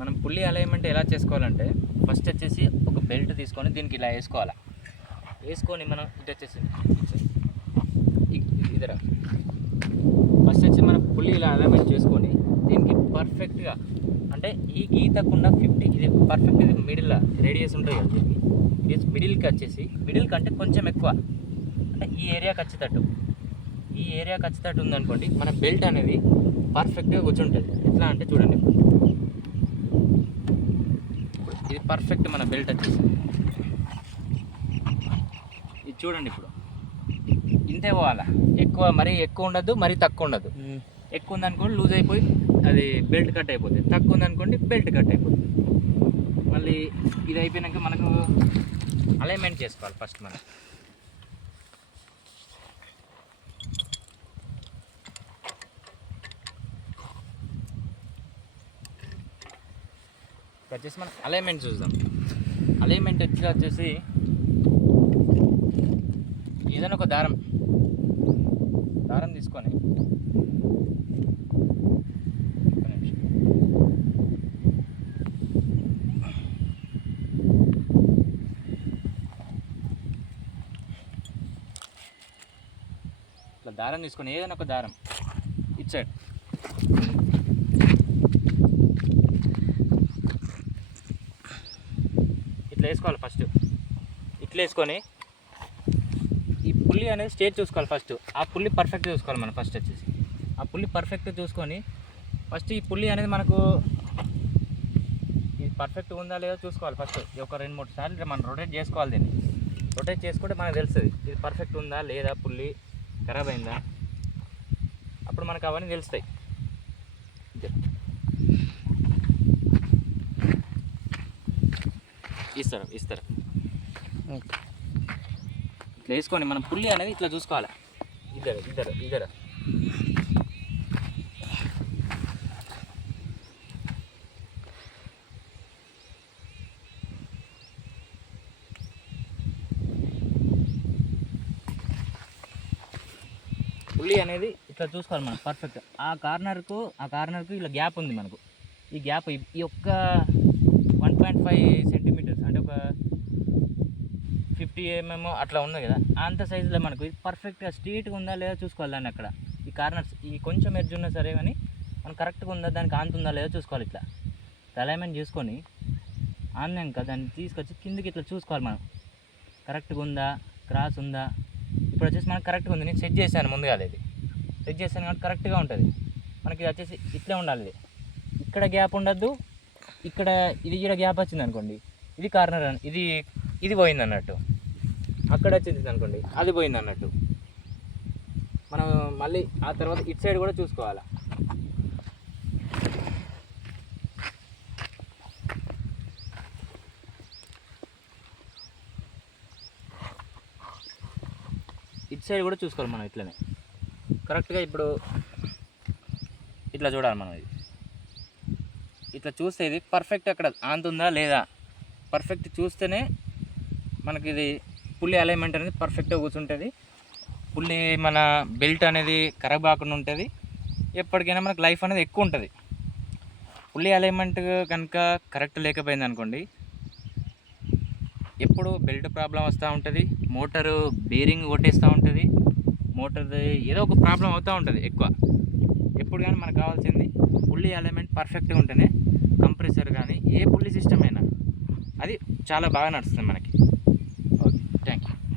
మనం pulley alignment ఎలా చేసుకోవాలంటే ఫస్ట్ వచ్చేసి ఒక బెల్ట్ తీసుకొని దీనికి ఇలా వేసుకొని మనం ఇటు వచ్చేసి ఇదరా ఫస్ట్ వచ్చి మనం పుల్లీ ఇలా అలైన్మెంట్ చేసుకొని దీనికి పర్ఫెక్ట్గా అంటే ఈ గీతకుండా 50 ఇది పర్ఫెక్ట్ ఇది మిడిల్ రేడియస్ ఉంటుంది కదా దీనికి ఇది మిడిల్కి వచ్చేసి మిడిల్ కంటే కొంచెం ఎక్కువ అంటే ఈ ఏరియాకి వచ్చేటట్టు ఉందనుకోండి మన బెల్ట్ అనేది పర్ఫెక్ట్గా కూర్చుంటుంది. ఎట్లా అంటే చూడండి ఇది పర్ఫెక్ట్ మన బెల్ట్ వచ్చేసి ఇది చూడండి. ఇప్పుడు ఇంతే పోవాలా, మరీ ఎక్కువ ఉండదు, మరీ తక్కువ ఉండదు. ఎక్కువ ఉందనుకోండి లూజ్ అయిపోయి అది బెల్ట్ కట్ అయిపోతుంది, తక్కువ ఉందనుకోండి బెల్ట్ కట్ అయిపోతుంది. మళ్ళీ ఇది అయిపోయాక మనకు అలైన్మెంట్ చేసుకోవాలి. ఫస్ట్ మనం వచ్చేసి మనం అలైన్మెంట్ చూద్దాం. అలైన్మెంట్ వచ్చేసి ఏదైనా ఒక దారం తీసుకొని ఇట్లా దారం తీసుకొని ఏదైనా ఒక దారం ఇటు సైడ్ ఇట్లా వేసుకోవాలి. ఫస్ట్ ఇట్లా వేసుకొని ఈ పుల్లి అనేది స్టేజ్ చూసుకోవాలి. ఫస్ట్ ఆ పుల్లి పర్ఫెక్ట్ చూసుకోవాలి మనం. ఫస్ట్ వచ్చేసి ఆ పుల్లి పర్ఫెక్ట్ చూసుకొని ఫస్ట్ ఈ పుల్లి అనేది మనకు ఇది పర్ఫెక్ట్ ఉందా లేదో చూసుకోవాలి. ఫస్ట్ ఒక 2-3 సార్లు మనం రొటేట్ చేసుకోవాలి. దీన్ని రొటేట్ చేసుకుంటే మనకు తెలుస్తుంది ఇది పర్ఫెక్ట్ ఉందా లేదా, పుల్లి ఖరాబ్ అయిందా, అప్పుడు మనకు అవన్నీ తెలుస్తాయి. ఇస్తారు ఇట్లా వేసుకొని మనం పుల్లి అనేది ఇట్లా చూసుకోవాలి. ఇద్దరు పుల్లి అనేది ఇట్లా చూసుకోవాలి మనం పర్ఫెక్ట్. ఆ కార్నర్కు ఇలా గ్యాప్ ఉంది మనకు. ఈ గ్యాప్ ఈ ఒక్క 1.5 సెంటీమీటర్స్ అంటే ఒక 50 mm అట్లా ఉంది కదా, అంత సైజులో మనకు ఇది పర్ఫెక్ట్గా స్ట్రీట్గా ఉందా లేదా చూసుకోవాలి. దాన్ని అక్కడ ఈ కార్నర్స్ ఈ కొంచెం ఎడ్జ్ ఉన్నా సరే కానీ మనం కరెక్ట్గా ఉందా, దానికి ఆంత ఉందా లేదా చూసుకోవాలి. ఇట్లా అలైన్మెంట్ చేసుకొని ఆన్నాక దాన్ని తీసుకొచ్చి కిందికి ఇట్లా చూసుకోవాలి మనం కరెక్ట్గా ఉందా, క్రాస్ ఉందా. ఇప్పుడు వచ్చేసి మనకు కరెక్ట్గా ఉంది. నేను సెట్ చేశాను ముందుగా, ఇది సెట్ చేశాను కాబట్టి కరెక్ట్గా ఉంటుంది మనకి. ఇది వచ్చేసి ఇట్లే ఉండాలి. ఇక్కడ గ్యాప్ ఉండద్దు, ఇక్కడ గ్యాప్ వచ్చింది అనుకోండి ఇది కార్నర్ ఇది పోయింది అన్నట్టు, అక్కడ వచ్చింది అనుకోండి అది పోయింది అన్నట్టు. మనం మళ్ళీ ఆ తర్వాత ఇటు సైడ్ కూడా చూసుకోవాలి. ఇటు సైడ్ కూడా చూసుకోవాలి మనం ఇట్లనే కరెక్ట్గా. ఇప్పుడు ఇట్లా చూడాలి మనం. ఇది ఇట్లా చూస్తే ఇది పర్ఫెక్ట్ అక్కడ ఆంతుందా లేదా, పర్ఫెక్ట్ చూస్తేనే మనకి ఇది పుల్లి అలైన్మెంట్ అనేది పర్ఫెక్ట్గా కూర్చుంటుంది. పుల్లి మన బెల్ట్ అనేది ఖరాబ్ కాకుండా ఉంటుంది. ఎప్పటికైనా మనకు లైఫ్ అనేది ఎక్కువ ఉంటుంది. పుల్లి అలైన్మెంట్ కనుక కరెక్ట్ లేకపోయింది అనుకోండి ఎప్పుడు బెల్ట్ ప్రాబ్లం వస్తూ ఉంటుంది, మోటారు బేరింగ్ కొట్టేస్తూ ఉంటుంది, మోటార్ది ఏదో ఒక ప్రాబ్లం అవుతూ ఉంటుంది ఎక్కువ. ఎప్పుడు కానీ మనకు కావాల్సింది పుల్లి అలైన్మెంట్ పర్ఫెక్ట్గా ఉంటేనే కంప్రెసర్ కానీ ఏ పుల్లి సిస్టమ్ అయినా అది చాలా బాగా నడుస్తుంది మనకి. Okay, thank you.